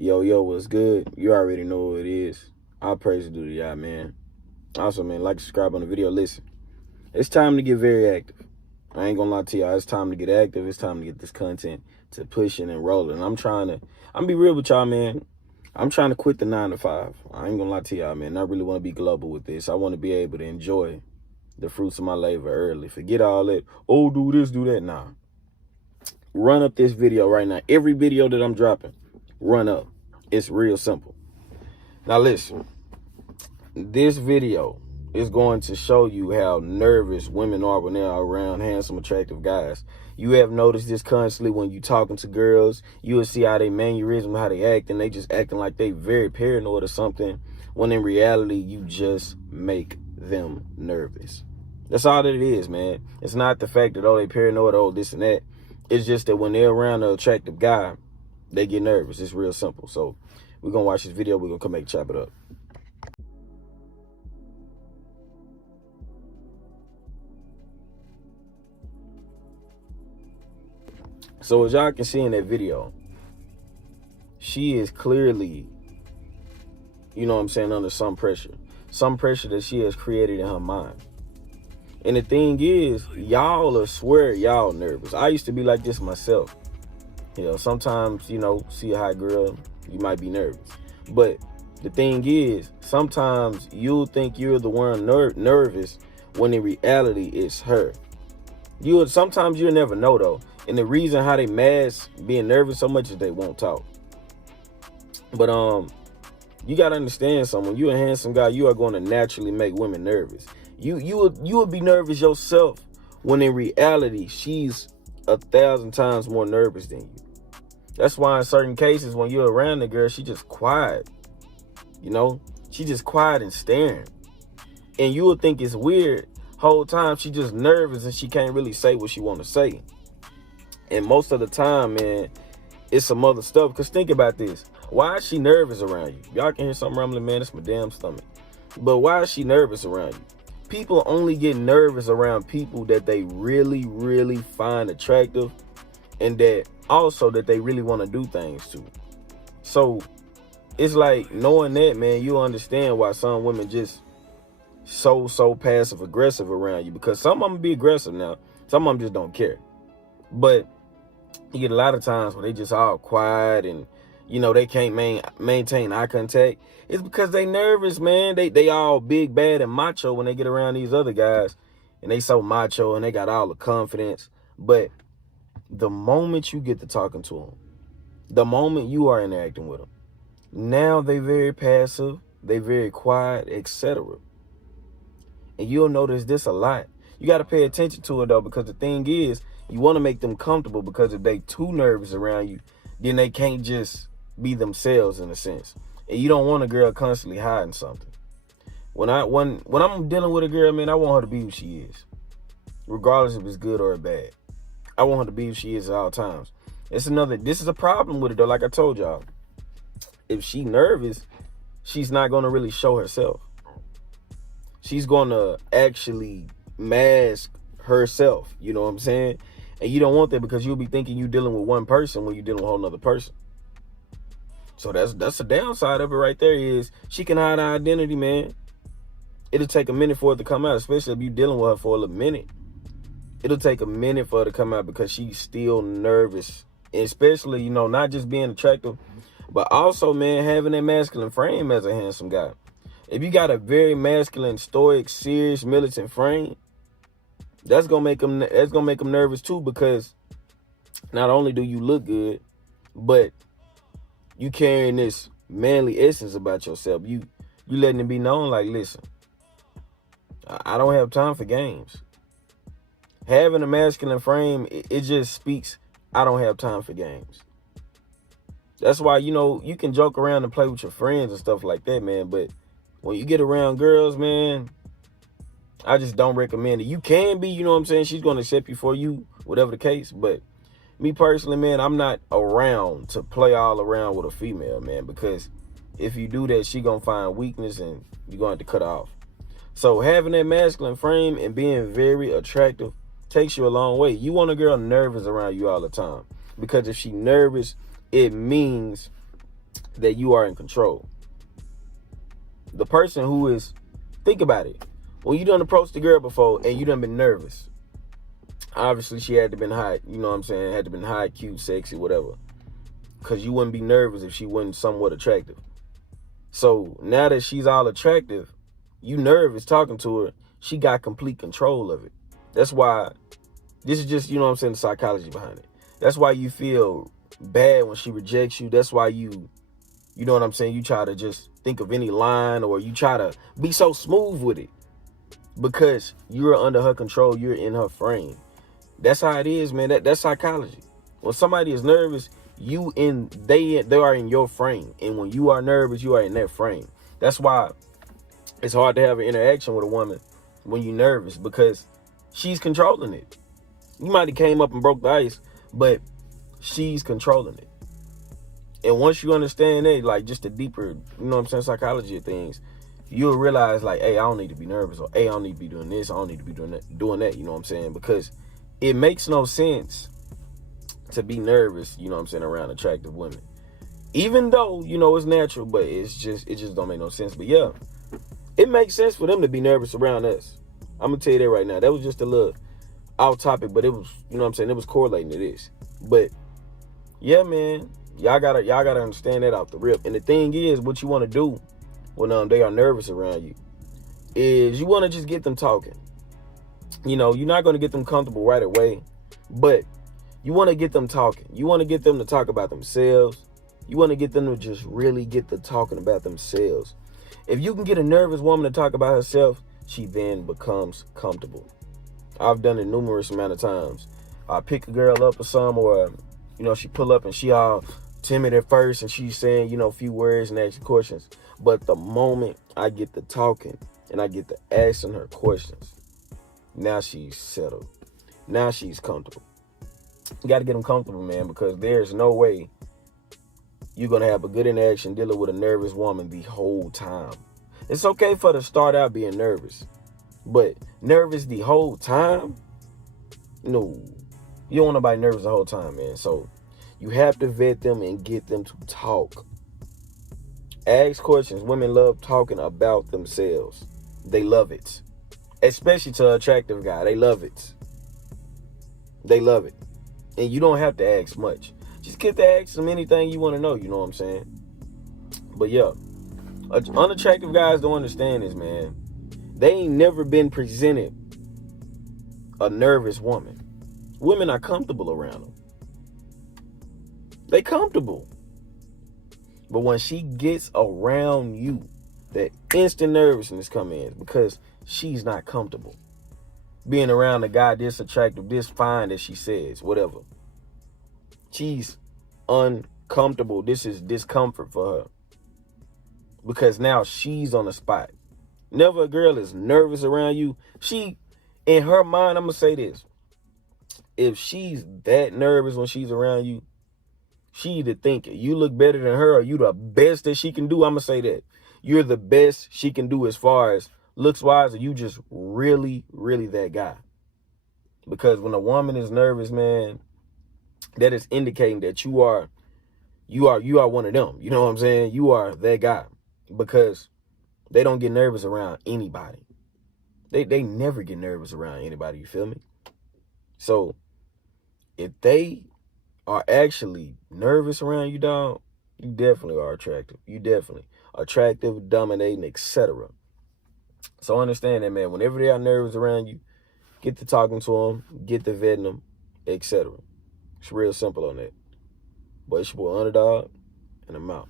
Yo, what's good? You already know what it is. All praise to y'all, man. Also, man, like, subscribe on the video. Listen, it's time to get very active. I ain't gonna lie to y'all. It's time to get active. It's time to get this content to pushing and rolling. I'm be real with y'all, man. I'm trying to quit the 9 to 5. I ain't gonna lie to y'all, man. I really want to be global with this. I want to be able to enjoy the fruits of my labor early. Forget all that, oh, do this, do that. Nah. Run up this video right now. Every video that I'm dropping, run up. It's real simple. Now listen, this video is going to show you how nervous women are when they're around handsome, attractive guys. You have noticed this constantly when you talking to girls. You will see how they mannerism, how they act, and they just acting like they very paranoid or something, when in reality, you just make them nervous. That's all that it is, man. It's not the fact that, oh, they paranoid, oh, this and that. It's just that when they're around an attractive guy, they get nervous. It's real simple. So we're going to watch this video. We're going to come back and chop it up. So as y'all can see in that video, she is clearly, you know what I'm saying, under some pressure that she has created in her mind. And the thing is, y'all will swear y'all nervous. I used to be like this myself. You know, sometimes, you know, see a hot girl, you might be nervous. But the thing is, sometimes you'll think you're the one nervous when in reality it's her. Sometimes you'll never know though. And the reason how they mask being nervous so much is they won't talk. But you gotta understand something. When you're a handsome guy, you are going to naturally make women nervous. You will be nervous yourself when in reality she's 1,000 times more nervous than you. That's why in certain cases when you're around the girl, she just quiet. You know, she just quiet and staring. And you will think it's weird. Whole time she just nervous and she can't really say what she want to say. And most of the time, man, it's some other stuff. Because think about this. Why is she nervous around you? Y'all can hear something rumbling, man. It's my damn stomach. But why is she nervous around you? People only get nervous around people that they really, really find attractive, and that also that they really want to do things to. So it's like, knowing that, man, you understand why some women just so passive aggressive around you, because some of them be aggressive now, some of them just don't care. But you get a lot of times where they just all quiet and, you know, they can't maintain eye contact. It's because they nervous, man. They all big, bad, and macho when they get around these other guys, and they so macho and they got all the confidence. But the moment you get to talking to them, the moment you are interacting with them, now they very passive, they very quiet, etc. And you'll notice this a lot. You got to pay attention to it though, because the thing is, you want to make them comfortable, because if they too nervous around you, then they can't just be themselves in a sense. And you don't want a girl constantly hiding something. When I'm dealing with a girl, man, I want her to be who she is, regardless if it's good or bad. I want her to be who she is at all times. This is a problem with it though. Like I told y'all, if she nervous, she's not going to really show herself. She's going to actually mask herself. You know what I'm saying? And you don't want that, because you'll be thinking you're dealing with one person when you're dealing with a whole nother person. So that's the downside of it right there, is she can hide her identity, man. It'll take a minute for it to come out, especially if you're dealing with her for a little minute. It'll take a minute for her to come out, because she's still nervous. And especially, you know, not just being attractive, but also, man, having that masculine frame as a handsome guy. If you got a very masculine, stoic, serious, militant frame, that's gonna make them nervous too, because not only do you look good, but you carrying this manly essence about yourself. You letting it be known, like, listen, I don't have time for games. Having a masculine frame, it just speaks, I don't have time for games. That's why, you know, you can joke around and play with your friends and stuff like that, man, but when you get around girls, man, I just don't recommend it. You can be, you know what I'm saying, she's going to accept you for you, whatever the case, but me personally, man, I'm not around to play all around with a female, man, because if you do that, she going to find weakness and you're going to have to cut her off. So having that masculine frame and being very attractive takes you a long way. You want a girl nervous around you all the time, because if she nervous, it means that you are in control. The person who is, think about it. When you done approached the girl before and you done been nervous, obviously she had to been hot, you know what I'm saying? Had to been hot, cute, sexy, whatever. Because you wouldn't be nervous if she wasn't somewhat attractive. So now that she's all attractive, you nervous talking to her, she got complete control of it. That's why, this is just, you know what I'm saying, the psychology behind it. That's why you feel bad when she rejects you. That's why you know what I'm saying, you try to just think of any line, or you try to be so smooth with it. Because you're under her control, you're in her frame. That's how it is, man. That's psychology. When somebody is nervous, they are in your frame. And when you are nervous, you are in their frame. That's why it's hard to have an interaction with a woman when you're nervous, because she's controlling it. You might have came up and broke the ice, but she's controlling it. And once you understand that, like just the deeper, you know what I'm saying, psychology of things, you'll realize like, hey, I don't need to be nervous, or hey, I don't need to be doing this, I don't need to be doing that, you know what I'm saying? Because it makes no sense to be nervous, you know what I'm saying, around attractive women. Even though, you know, it's natural, but it just don't make no sense. But yeah, it makes sense for them to be nervous around us. I'm gonna tell you that right now. That was just a little off topic, but it was, you know what I'm saying, it was correlating to this. But yeah, man, y'all gotta understand that off the rip. And the thing is, what you want to do when they are nervous around you is you want to just get them talking. You know, you're not going to get them comfortable right away, but you want to get them talking. You want to get them to talk about themselves. You want to get them to just really get to talking about themselves. If you can get a nervous woman to talk about herself, she then becomes comfortable. I've done it numerous amount of times. I pick a girl up or something, or, you know, she pull up and she all timid at first and she's saying, you know, a few words and asking questions. But the moment I get to talking and I get to asking her questions, now she's settled. Now she's comfortable. You got to get them comfortable, man, because there's no way you're going to have a good interaction dealing with a nervous woman the whole time. It's okay for her to start out being nervous, but nervous the whole time? No. You don't want nobody nervous the whole time, man. So you have to vet them and get them to talk. Ask questions. Women love talking about themselves. They love it. Especially to an attractive guy. They love it. They love it. And you don't have to ask much. Just get to ask them anything you want to know, you know what I'm saying? But yeah, unattractive guys don't understand this, man. They ain't never been presented a nervous woman. Women are comfortable around them. They comfortable. But when she gets around you, that instant nervousness come in because she's not comfortable being around a guy this attractive, this fine that she says, whatever. She's uncomfortable. This is discomfort for her because now she's on the spot. Never a girl is nervous around you. She, in her mind, I'm going to say this. If she's that nervous when she's around you, she either think you look better than her or you the best that she can do. I'm going to say that. You're the best she can do as far as looks wise, or you just really, really that guy. Because when a woman is nervous, man, that is indicating that you are one of them. You know what I'm saying? You are that guy. Because they don't get nervous around anybody. They never get nervous around anybody, you feel me? So if they are actually nervous around you, dog, you definitely are attractive. You definitely attractive, dominating, etc. So understand that, man. Whenever they are nervous around you, get to talking to them, get to vetting them, etc. It's real simple on that. But it's your boy Underdog, and I'm out.